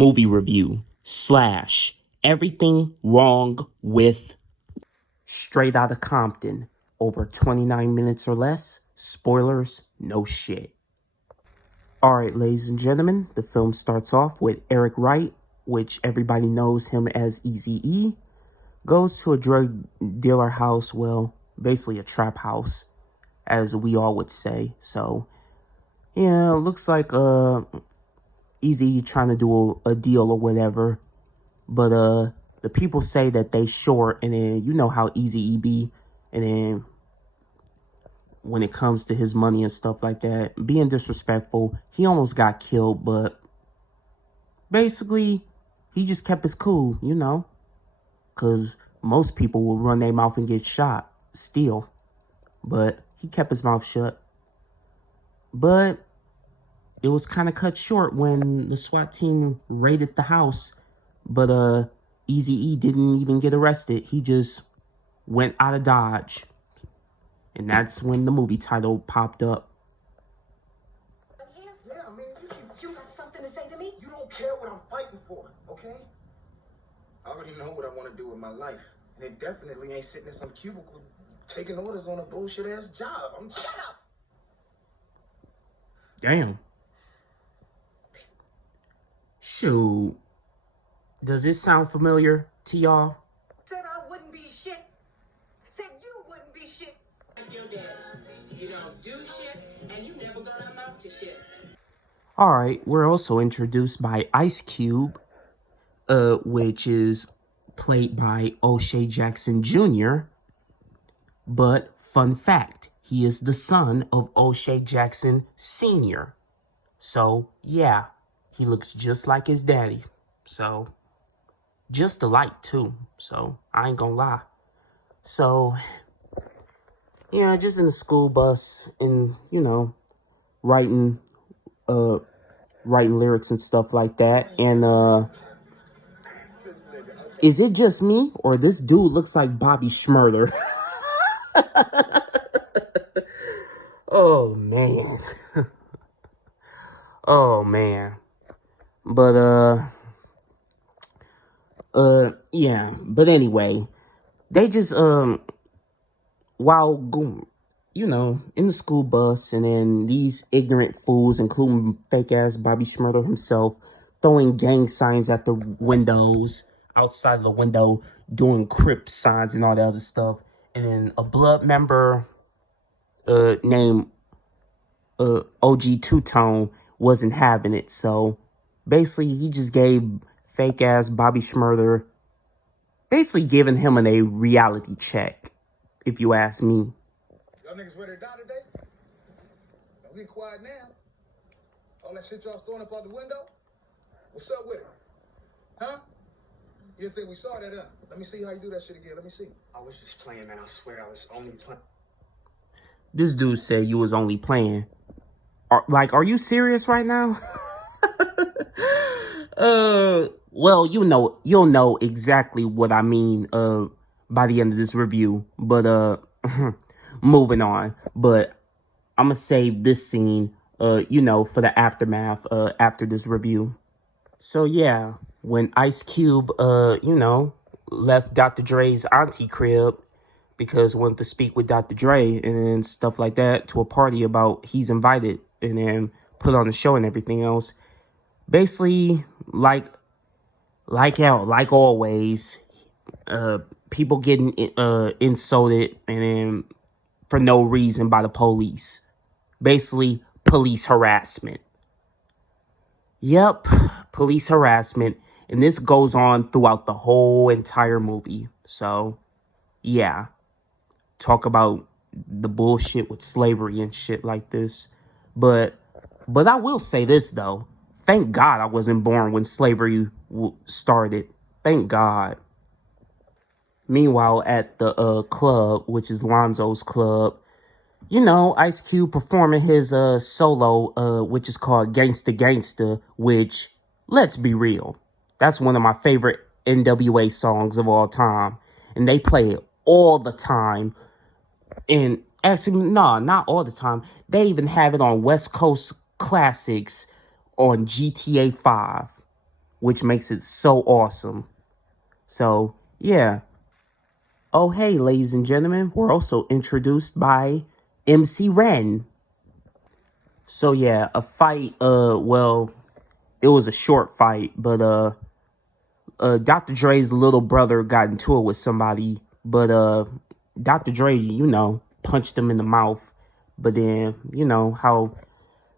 movie review / everything wrong with Straight Outta Compton. Over 29 minutes or less. Spoilers, no shit. Alright, ladies and gentlemen, the film starts off with Eric Wright, which everybody knows him as Eazy-E, goes to a drug dealer house, well, basically a trap house, as we all would say. So, yeah, looks like Eazy-E trying to do a deal or whatever. But the people say that they short, and then you know how Eazy-E be, and then when it comes to his money and stuff like that, being disrespectful, he almost got killed, but basically he just kept his cool, you know, because most people will run their mouth and get shot still, but he kept his mouth shut. But it was kind of cut short when the SWAT team raided the house, but Eazy-E didn't even get arrested. He just went out of Dodge. And that's when the movie title popped up. Yeah, man, you got something to say to me? You don't care what I'm fighting for, okay? I already know what I want to do with my life. And it definitely ain't sitting in some cubicle taking orders on a bullshit-ass job. Shut up! Damn. Shoot. Does this sound familiar to y'all? Said I wouldn't be shit. Said you wouldn't be shit. Your dad. You don't do shit, and you never gonna amount to shit. Alright, we're also introduced by Ice Cube, which is played by O'Shea Jackson Jr. But, fun fact, he is the son of O'Shea Jackson Sr. So, yeah, he looks just like his daddy. So, just alike, too. So, I ain't gonna lie. So, yeah, just in the school bus and, you know, writing lyrics and stuff like that. And, is it just me or this dude looks like Bobby Schmurder? Oh, man. Oh, man. But, yeah. But anyway, they just, while going, you know, in the school bus, and then these ignorant fools, including fake-ass Bobby Schmurder himself, throwing gang signs at the windows, outside of the window, doing Crip signs and all that other stuff. And then a blood member named OG Two-Tone wasn't having it. So, basically, he just gave fake-ass Bobby Schmurder, basically giving him a reality check, if you ask me. Y'all niggas ready to die today? Don't get quiet now. All that shit y'all throwing up out the window? What's up with it? Huh? You didn't think we saw that, huh? Let me see how you do that shit again. Let me see. I was just playing, man. I swear I was only playing. This dude said you was only playing. Are you serious right now? Well, you'll know exactly what I mean, by the end of this review. But, moving on. But I'm gonna save this scene, you know, for the aftermath, after this review. So, yeah, when Ice Cube, you know, left Dr. Dre's auntie crib because wanted to speak with Dr. Dre and stuff like that to a party about he's invited and then put on the show and everything else. Basically, like always, people getting insulted and then for no reason by the police. Basically, police harassment. Yep, police harassment. And this goes on throughout the whole entire movie. So, yeah. Talk about the bullshit with slavery and shit like this. But I will say this, though. Thank God I wasn't born when slavery started. Thank God. Meanwhile, at the club, which is Lonzo's club, you know, Ice Cube performing his solo, which is called Gangsta Gangsta, which, let's be real, that's one of my favorite NWA songs of all time. And they play it all the time. And actually, no, not all the time. They even have it on West Coast Classics on GTA 5. which makes it so awesome. So, yeah. Oh, hey, ladies and gentlemen, we're also introduced by MC Ren. So, yeah, a fight, well, it was a short fight, but, Dr. Dre's little brother got into it with somebody, but, Dr. Dre, punched him in the mouth, but then, how,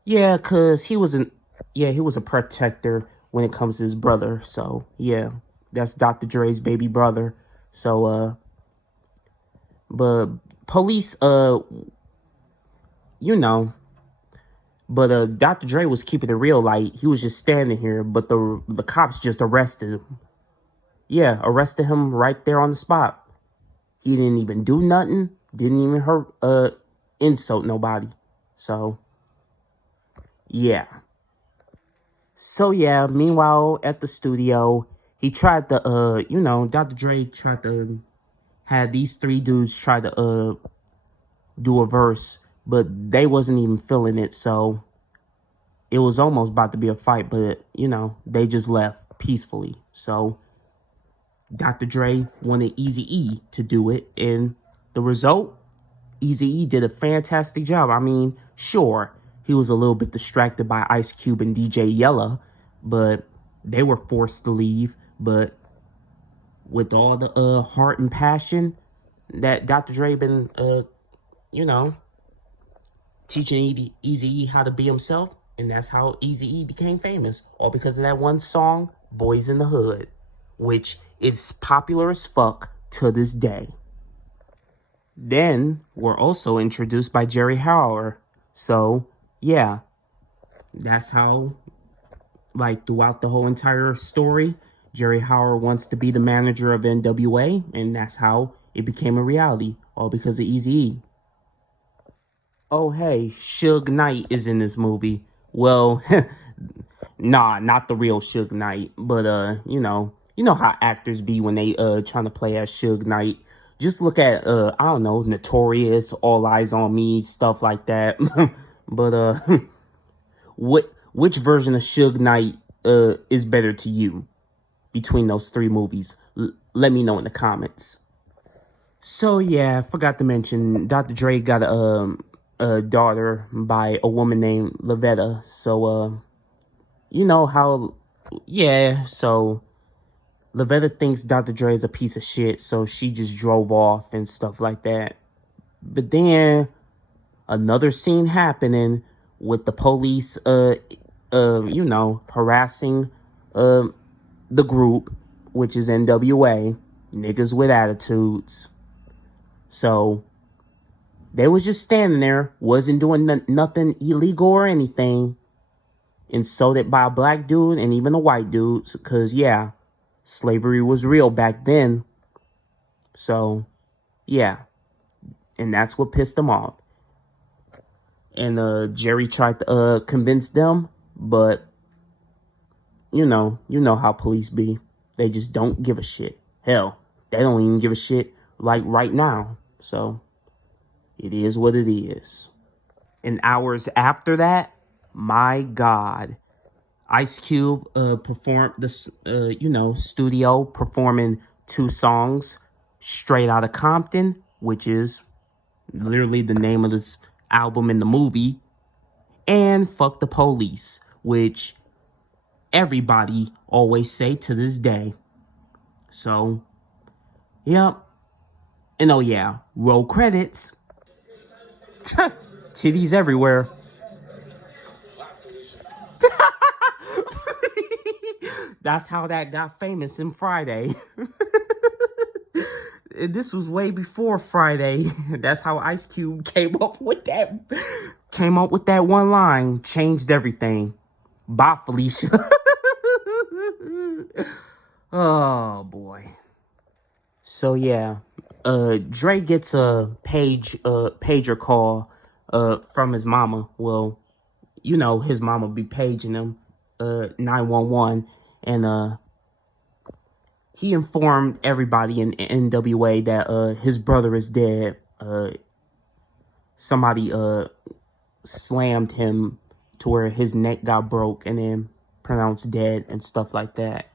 yeah, cause he was a protector when it comes to his brother, so, yeah, that's Dr. Dre's baby brother, so, but police, but Dr. Dre was keeping it real, like he was just standing here, but the cops just arrested him. Yeah, arrested him right there on the spot. He didn't even do nothing, didn't even hurt insult nobody. So yeah. So yeah, meanwhile at the studio, he tried to Dr. Dre tried to have these three dudes try to do a verse, but they wasn't even feeling it, so it was almost about to be a fight, but they just left peacefully. So Dr. Dre wanted Eazy-E to do it, and the result, Eazy-E did a fantastic job. I mean, sure, he was a little bit distracted by Ice Cube and DJ Yella, but they were forced to leave. But with all the heart and passion that Dr. Dre been teaching Eazy-E how to be himself, and that's how Eazy-E became famous, all because of that one song, Boys in the Hood, which is popular as fuck to this day. Then we're also introduced by Jerry Howler. So, yeah, that's how, like, throughout the whole entire story, Jerry Howler wants to be the manager of NWA, and that's how it became a reality, all because of Eazy-E. Oh, hey, Suge Knight is in this movie. Well, nah, not the real Suge Knight, but, you know how actors be when they, trying to play as Suge Knight. Just look at, I don't know, Notorious, All Eyes on Me, stuff like that. But, which version of Suge Knight, is better to you between those three movies? Let me know in the comments. So, yeah, I forgot to mention, Dr. Dre got a daughter by a woman named Lavetta. So, you know how, yeah, so Lavetta thinks Dr. Dre is a piece of shit, so she just drove off and stuff like that. But then another scene happening with the police, harassing the group, which is NWA, niggas with attitudes. So they was just standing there, wasn't doing nothing illegal or anything, insulted by a black dude and even a white dude, because, yeah, slavery was real back then. So, yeah. And that's what pissed them off. And Jerry tried to convince them, but you know how police be. They just don't give a shit. Hell, they don't even give a shit like right now. So, it is what it is. And hours after that, my God, Ice Cube performed this, studio performing 2 songs, Straight Outta Compton, which is literally the name of this album in the movie, and Fuck the Police, which everybody always say to this day. So, yep. And oh yeah, roll credits. Titties everywhere. That's how that got famous in Friday. This was way before Friday. That's how Ice Cube came up with that one line. Changed everything. Bye, Felicia. Oh boy. So yeah, Dre gets a pager call from his mama. Well, his mama be paging him 911, and he informed everybody in NWA that his brother is dead. Somebody slammed him to where his neck got broke, and then pronounced dead and stuff like that.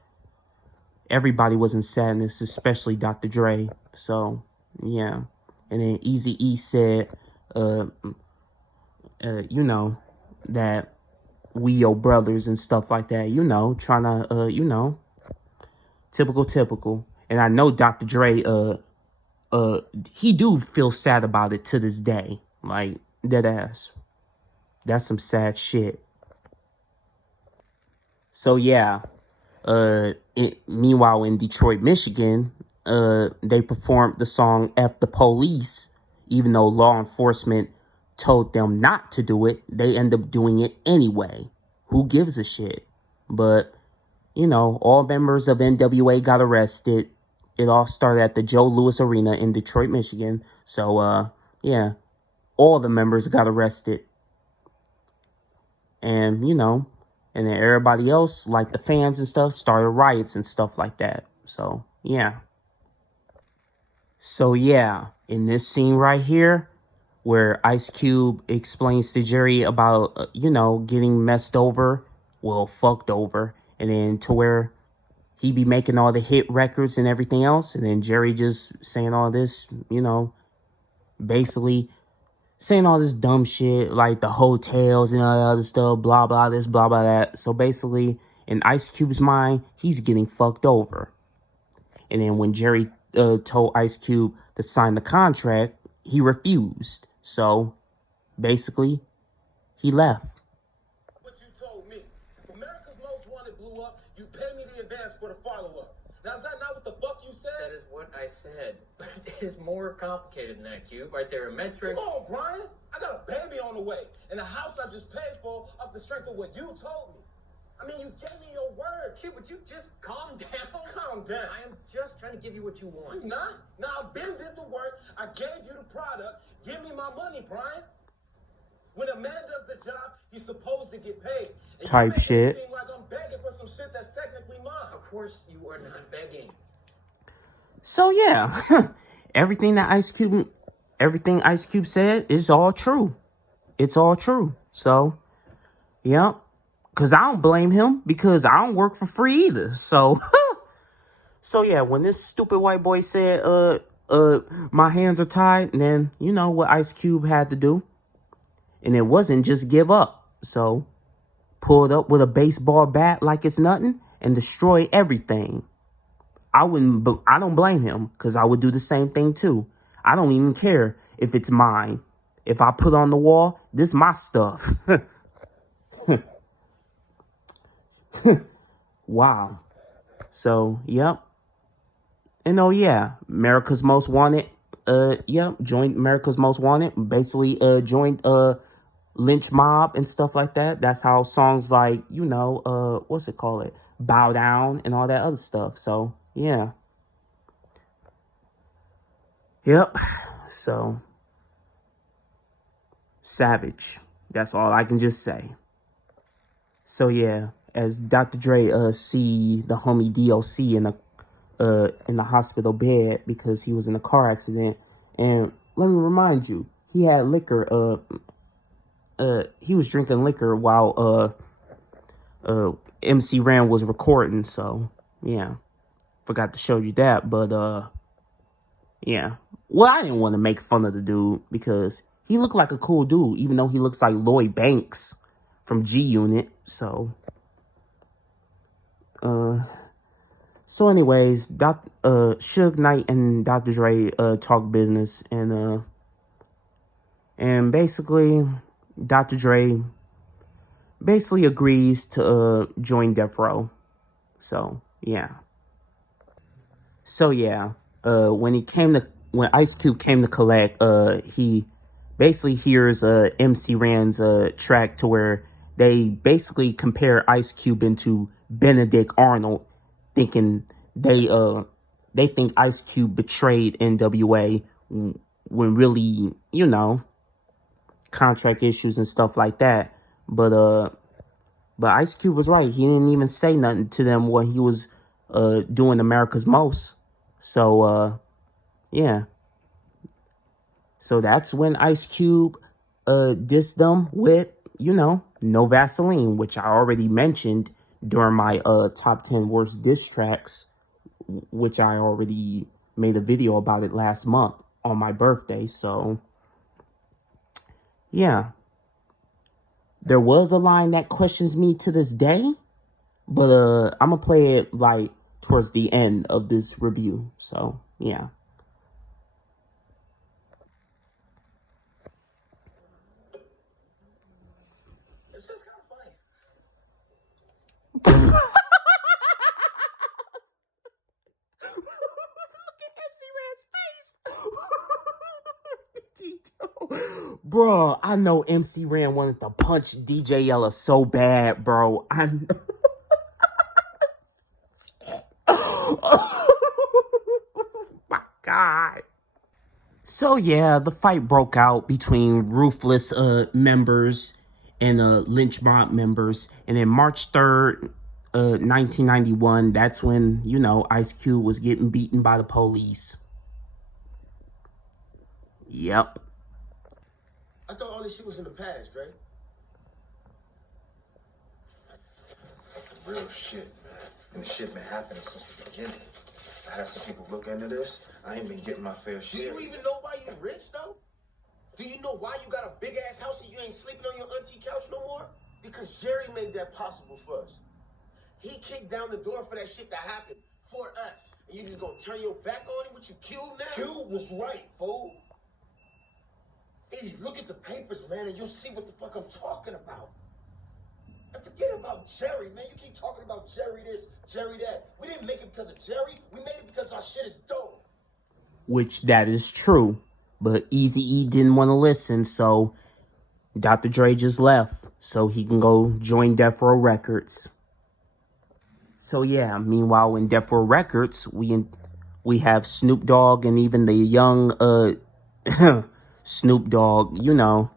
Everybody was in sadness, especially Dr. Dre. So, yeah. And then Eazy-E said, you know, that we your brothers and stuff like that, you know, trying to, you know, typical. And I know Dr. Dre, he do feel sad about it to this day. Like, dead ass. That's some sad shit. So, yeah. Meanwhile, in Detroit, Michigan, they performed the song F the Police, even though law enforcement told them not to do it. They end up doing it anyway. Who gives a shit? But, you know, all members of NWA got arrested. It all started at the Joe Louis Arena in Detroit, Michigan. So, yeah, all the members got arrested. And, you know, and then everybody else, like the fans and stuff, started riots and stuff like that. So, yeah. So, yeah, in this scene right here, where Ice Cube explains to Jerry about, you know, getting messed over, well, fucked over, and then to where he be making all the hit records and everything else, and then Jerry just saying all this, you know, basically saying all this dumb shit, like the hotels and all that other stuff, blah, blah, this, blah, blah, that. So basically, in Ice Cube's mind, he's getting fucked over. And then when Jerry told Ice Cube to sign the contract, he refused. So basically, he left. What you told me. If America's Most Wanted blew up, you pay me the advance for the follow-up. Now, is that not what the fuck you said? That is what I said. But it is more complicated than that, Cube. Right, there are metrics. Come on, Brian. I got a baby on the way. And a house I just paid for off the strength of what you told me. I mean, you gave me your word. Cube, would you just calm down? Calm down. I am just trying to give you what you want. You not? Now, I've been did the work. I gave you the product. Give me my money, Brian. When a man does the job, he's supposed to get paid. And Type you shit. It seem like I'm begging for some shit that's technically mine. Of course you are not begging. So yeah, everything Ice Cube said is all true. It's all true. So, yeah, because I don't blame him because I don't work for free either. So, so yeah, when this stupid white boy said, my hands are tied, then you know what Ice Cube had to do. And it wasn't just give up. So, pulled up with a baseball bat like it's nothing and destroy everything. I don't blame him because I would do the same thing too. I don't even care if it's mine. If I put on the wall, this is my stuff. Wow. So, yep. And oh yeah, America's Most Wanted. Joined America's Most Wanted. Basically, joined lynch mob and stuff like that. That's how songs like, you know, what's it called? Bow Down and all that other stuff. So, yeah. Yep. So, savage. That's all I can just say. So, yeah. As Dr. Dre see the homie DLC in the hospital bed because he was in a car accident. And let me remind you, he had liquor. He was drinking liquor while MC Ran was recording. So, yeah. Forgot to show you that, but yeah. Well, I didn't want to make fun of the dude because he looked like a cool dude, even though he looks like Lloyd Banks from G Unit. So, so anyways, Suge Knight and Dr. Dre talk business, and basically Dr. Dre basically agrees to join Death Row. So, yeah. So yeah, when Ice Cube came to collect, he basically hears MC Ran's track to where they basically compare Ice Cube into Benedict Arnold, thinking they think Ice Cube betrayed NWA when really, you know, contract issues and stuff like that. But Ice Cube was right. He didn't even say nothing to them when he was doing America's Most. So, yeah. So that's when Ice Cube dissed them with, you know, No Vaseline, which I already mentioned during my top 10 worst diss tracks, which I already made a video about it last month on my birthday. So yeah, there was a line that questions me to this day, but I'm gonna play it like towards the end of this review. So yeah. It's just kind of funny. Bro, I know MC Ren wanted to punch DJ Yella so bad, bro. I know. My God. So yeah, the fight broke out between Ruthless members and Lynch Mob members, and then March 3rd, 1991, that's when, you know, Ice Cube was getting beaten by the police. Yep. I thought all this shit was in the past, right? That's the real shit, man. And the shit been happening since the beginning. I had some people look into this. I ain't been getting my fair Do share. you even know why you rich, though? Do you know why you got a big-ass house and you ain't sleeping on your auntie couch no more? Because Jerry made that possible for us. He kicked down the door for that shit to happen for us. And you just gonna turn your back on him? What, you killed now? Cube was right, fool. Easy, look at the papers, man, and you'll see what the fuck I'm talking about. And forget about Jerry, man. You keep talking about Jerry this, Jerry that. We didn't make it because of Jerry. We made it because our shit is dope. Which that is true. But Eazy-E didn't want to listen, so Dr. Dre just left so he can go join Death Row Records. So yeah, meanwhile in Death Row Records, we have Snoop Dogg and even the young Snoop Dogg, you know,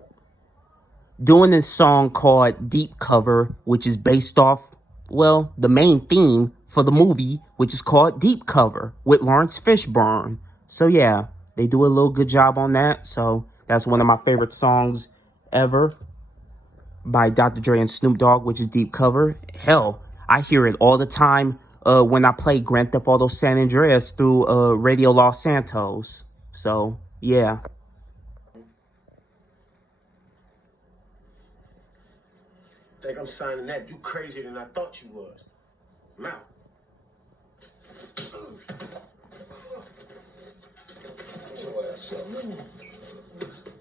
doing this song called Deep Cover, which is based off, well, the main theme for the movie, which is called Deep Cover with Lawrence Fishburne. So yeah, they do a little good job on that. So that's one of my favorite songs ever by Dr. Dre and Snoop Dogg, which is Deep Cover. Hell, I hear it all the time when I play Grand Theft Auto San Andreas through Radio Los Santos. So yeah. Think I'm signing that? You crazier than I thought you was. Mouth.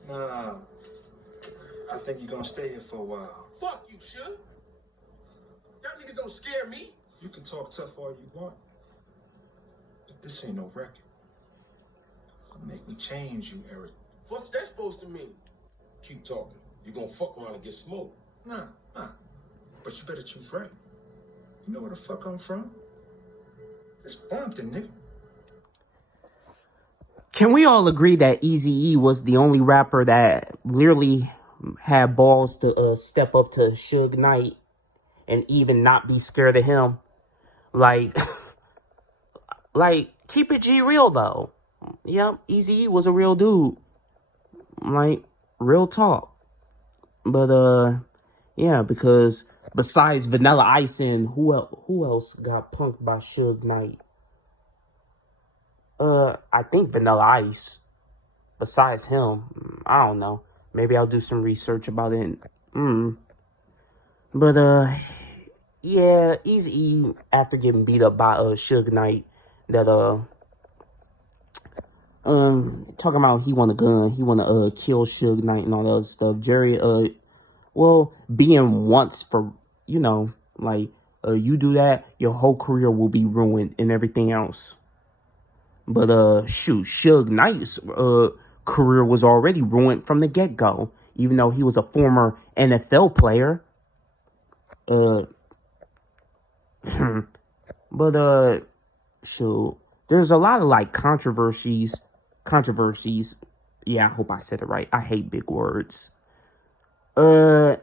Nah, I think you're gonna stay here for a while. Fuck you, Suge. Y'all niggas don't scare me. You can talk tough all you want, but this ain't no record. It'll make me change you, Eric. Fuck's that supposed to mean? Keep talking. You gonna fuck around and get smoked. Nah. But you better choose right. You know where the fuck I'm from? It's Compton, nigga. Can we all agree that Eazy-E was the only rapper that literally had balls to step up to Suge Knight and even not be scared of him? Like, keep it G real though. Yep, Eazy-E was a real dude. Like, real talk. But yeah, because besides Vanilla Ice and who else got punked by Suge Knight? I think Vanilla Ice. Besides him, I don't know. Maybe I'll do some research about it. But yeah, Eazy-E, after getting beat up by Suge Knight, that talking about he want a gun, he want to kill Suge Knight and all that other stuff. Jerry, well, being once for, you know, like, you do that, your whole career will be ruined and everything else. But, shoot, Suge Knight's, career was already ruined from the get-go, even though he was a former NFL player. But, shoot, there's a lot of, like, controversies. Yeah, I hope I said it right. I hate big words. Like,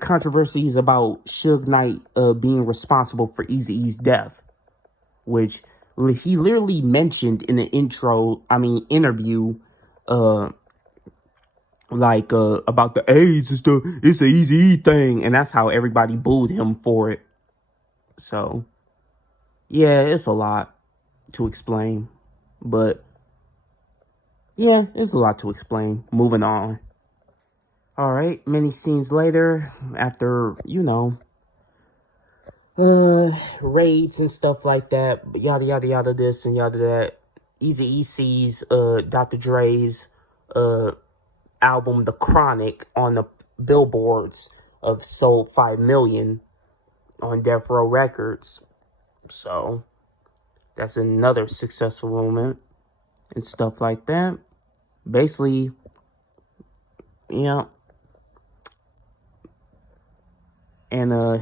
controversies about Suge Knight, being responsible for Eazy-E's death, which he literally mentioned in the interview, like about the AIDS and stuff. It's an Eazy-E thing, and that's how everybody booed him for it. So yeah, it's a lot to explain, but yeah, it's a lot to explain. Moving on. All right, many scenes later, after raids and stuff like that, yada yada yada, this and yada that. Eazy-E sees Dr. Dre's album The Chronic on the billboards of sold 5 million on Death Row Records. So that's another successful moment and stuff like that. Basically, and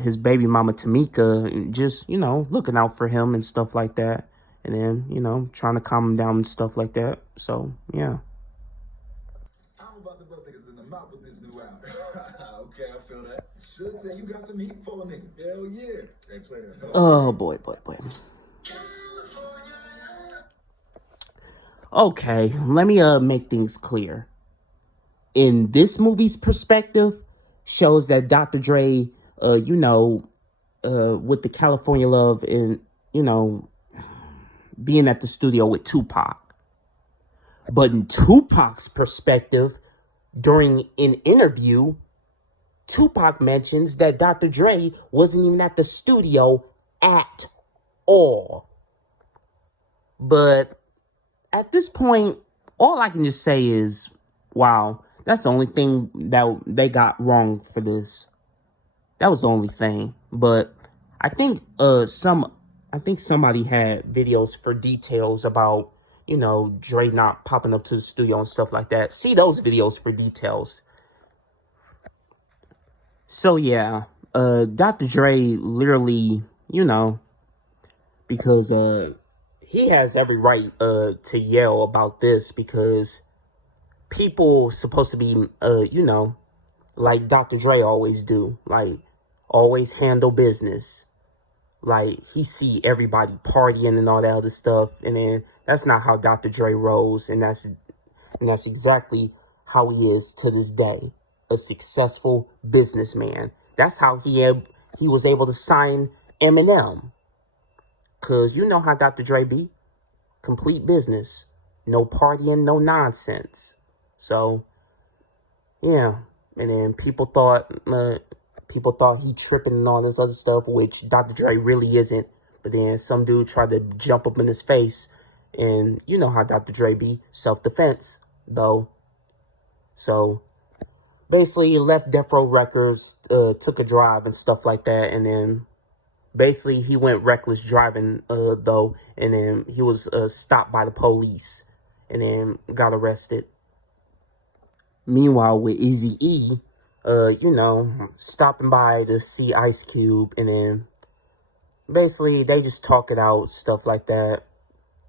his baby mama Tamika just, looking out for him and stuff like that. And then, trying to calm him down and stuff like that. So, yeah. I'm about to bust niggas in the mouth with this new album. Okay, I feel that. Should say you got some heat for a nigga. Hell yeah. They play that. Oh, boy. Okay, let me make things clear. In this movie's perspective, shows that Dr. Dre, with the California Love and, being at the studio with Tupac. But in Tupac's perspective, during an interview, Tupac mentions that Dr. Dre wasn't even at the studio at all. But at this point, all I can just say is, wow, that's the only thing that they got wrong for this. That was the only thing. But I think somebody had videos for details about, Dre not popping up to the studio and stuff like that. See those videos for details. So yeah, Dr. Dre literally, because he has every right to yell about this, because people supposed to be, like Dr. Dre always do, like always handle business. Like he see everybody partying and all that other stuff, and then that's not how Dr. Dre rolls, and that's exactly how he is to this day, a successful businessman. That's how he was able to sign Eminem, cause you know how Dr. Dre be, complete business, no partying, no nonsense. So yeah, and then people thought he tripping and all this other stuff, which Dr. Dre really isn't. But then some dude tried to jump up in his face, and you know how Dr. Dre be, self-defense, though. So basically he left Death Row Records, took a drive and stuff like that, and then basically he went reckless driving, though, and then he was stopped by the police, and then got arrested. Meanwhile, with Eazy-E, stopping by to see Ice Cube, and then basically they just talk it out, stuff like that,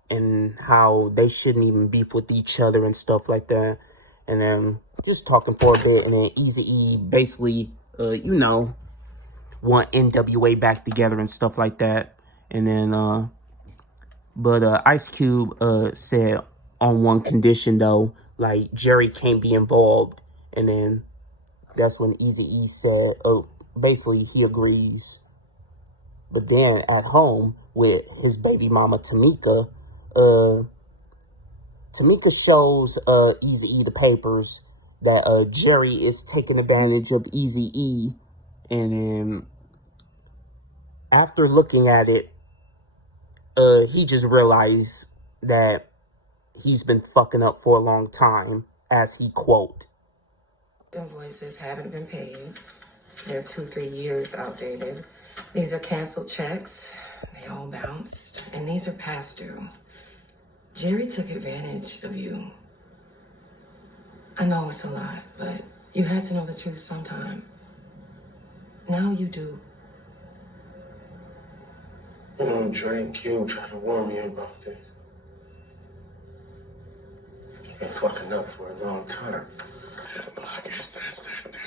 and how they shouldn't even beef with each other and stuff like that, and then just talking for a bit, and then Eazy-E basically, want NWA back together and stuff like that, and then, but Ice Cube said on one condition though, like Jerry can't be involved, and then that's when Eazy-E said, basically he agrees. But then at home with his baby mama Tamika, Tamika shows Eazy-E the papers that Jerry is taking advantage of Eazy-E, and then after looking at it, he just realized that he's been fucking up for a long time, as he quote. Invoices haven't been paid. They're 2-3 years outdated. These are canceled checks. They all bounced. And these are past due. Jerry took advantage of you. I know it's a lot, but you had to know the truth sometime. Now you do. Dre and Q tried to warn me about this. I've been fucking up for a long time. Well, I guess that's that then.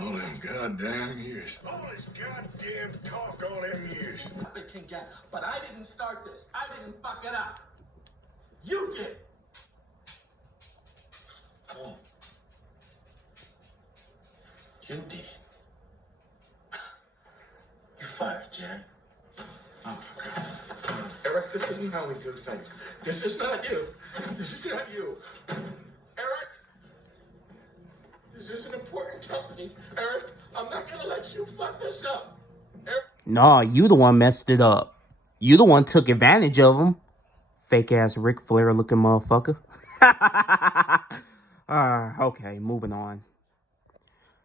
All them goddamn years. All this goddamn talk all them years. But I didn't start this. I didn't fuck it up. You did. You did. You fired, Jack. Oh, for God's sake. Eric, this isn't how we do things. This is not you. This is not you. Eric, this is an important company. Eric, I'm not gonna let you fuck this up. Eric. Nah, you the one messed it up. You the one took advantage of him. Fake ass Ric Flair looking motherfucker. Okay, moving on.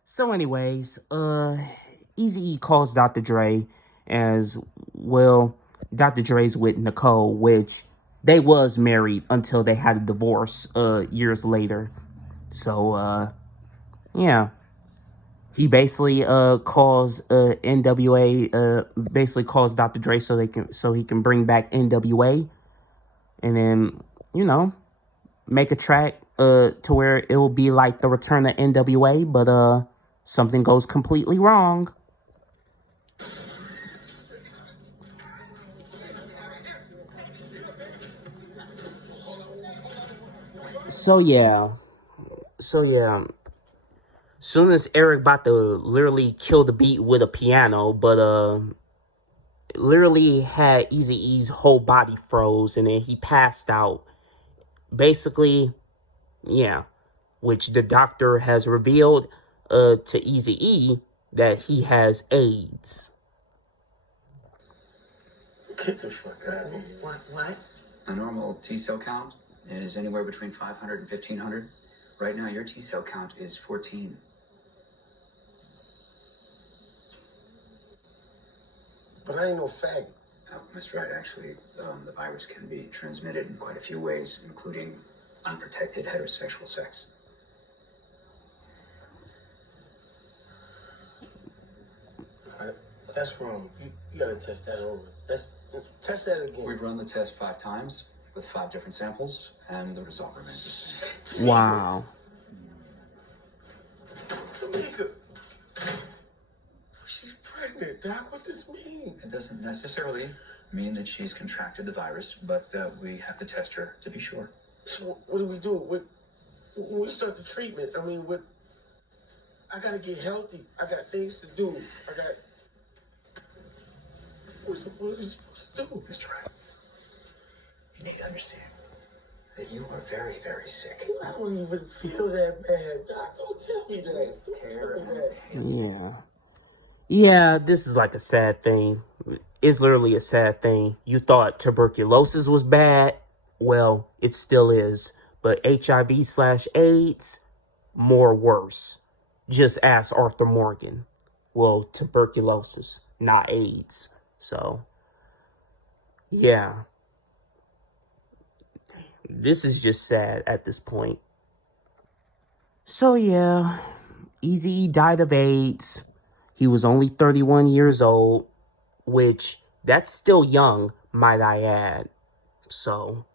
So anyways, Eazy-E calls Dr. Dre as well. Dr. Dre's with Nicole, which they was married until they had a divorce years later. So yeah. He basically calls NWA basically calls Dr. Dre so he can bring back NWA and then, you know, make a track to where it will be like the return of NWA, but something goes completely wrong. So yeah. Soon as Eric about to literally kill the beat with a piano, but literally had Eazy-E's whole body froze and then he passed out. Basically, yeah, which the doctor has revealed to Eazy-E that he has AIDS. Get the fuck out of here. What? A normal T cell count is anywhere between 500 and 1500. Right now, your T cell count is 14. But I ain't no faggot. Mr. Wright, actually, the virus can be transmitted in quite a few ways, including unprotected heterosexual sex. That's wrong. You gotta test that over. Test that again. We've run the test 5 times with 5 different samples, and the result remains the same. Wow. Tamika. She's pregnant, Doc. What does this mean? It doesn't necessarily mean that she's contracted the virus, but we have to test her to be sure. So what do we do? When we start the treatment, I mean, I gotta get healthy. I got things to do. What are we supposed to do? Mr. Wright, you need to understand that you are very, very sick. I don't even feel that bad, Doc. Don't tell me that. Don't tell me that. Yeah, this is like a sad thing. It's literally a sad thing. You thought tuberculosis was bad. Well, it still is. But HIV/AIDS, more worse. Just ask Arthur Morgan. Well, tuberculosis, not AIDS. So, yeah. This is just sad at this point. So, yeah. Eazy-E died of AIDS. He was only 31 years old, which that's still young, might I add. So,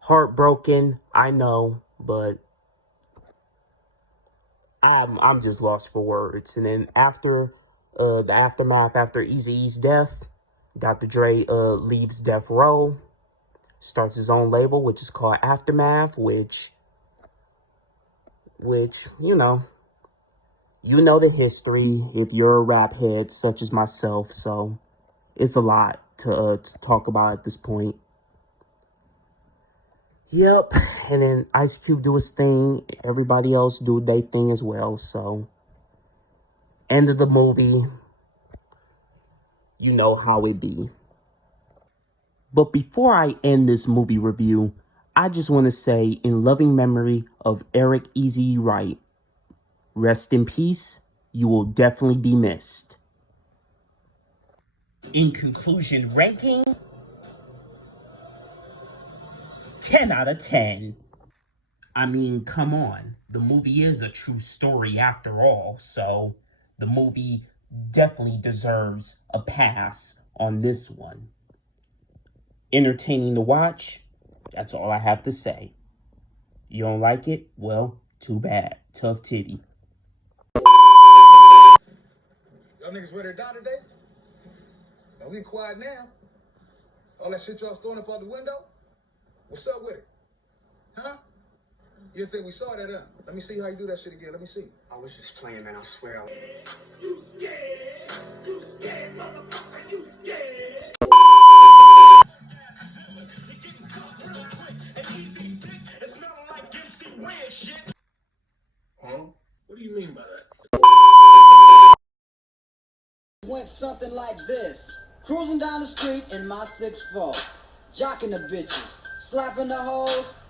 heartbroken, I know, but I'm just lost for words. And then after the aftermath, after Eazy-E's death, Dr. Dre leaves Death Row, starts his own label, which is called Aftermath, which you know the history if you're a rap head such as myself. So it's a lot to talk about at this point. Yep, and then Ice Cube do his thing. Everybody else do their thing as well. So, end of the movie. You know how it be. But before I end this movie review, I just want to say in loving memory of Eric Eazy Wright, rest in peace. You will definitely be missed. In conclusion, ranking 10 out of 10. I mean, come on. The movie is a true story after all, so the movie definitely deserves a pass on this one. Entertaining to watch, that's all I have to say. You don't like it? Well, too bad. Tough titty. Y'all niggas ready to die today? Now we quiet now. All that shit y'all throwing up out the window? What's up with it? Huh? You didn't think we saw that, huh? Let me see how you do that shit again. Let me see. I was just playing, man. I swear I was. You scared? You scared, motherfucker? You scared? Huh? What do you mean by that? Went something like this. Cruising down the street in my 6'4", jocking the bitches, slapping the hoes,